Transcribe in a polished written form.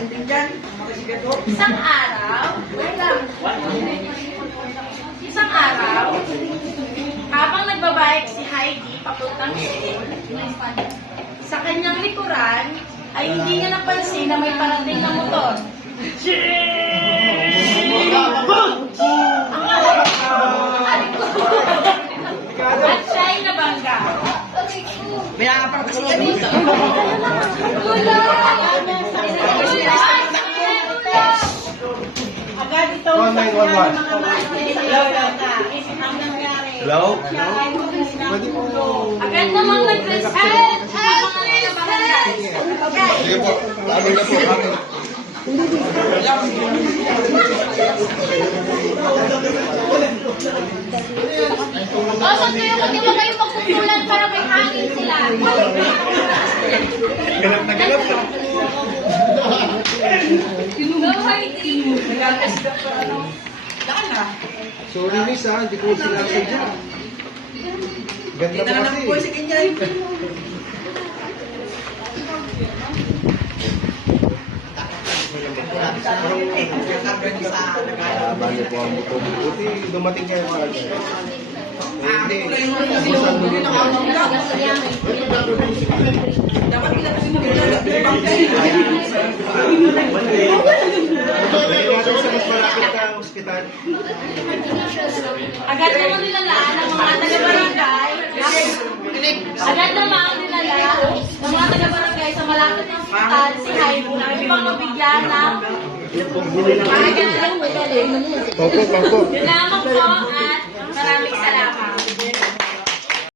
Isang araw, habang nagbabike si Heidi papuntang school, sa kanyang likuran ay hindi niya napansin na may parating na motor. At siya'y nabangga. May nakapang kasi yan dito. Agad ito. 1911. Hello? Pwede mo... Agad namang nag-rescue. Sige po. Amin na po. Amin. Saan kayo kung di ba kayo magkukulan para may hangin sila? Ganap na ganap. No, Heidi. Nagagasda pa ano. Saan na? Sorry miss ha, hindi ko sila sadya. Ganda pa kasi. Po sa kanya. Bali po ang buto. Buti dumating kayo mga hindi. Dapat kita kasi maglalagay ng bangkay. Sa mas malapit na hospital. Agad naman nilalaan ng mga taga-barangay. Agad naman nilalaan ng mga taga-barangay sa malapit ng hospital si Heidi na ibang mabigyan ng Opo, opo. yun lamang po at maraming salamat.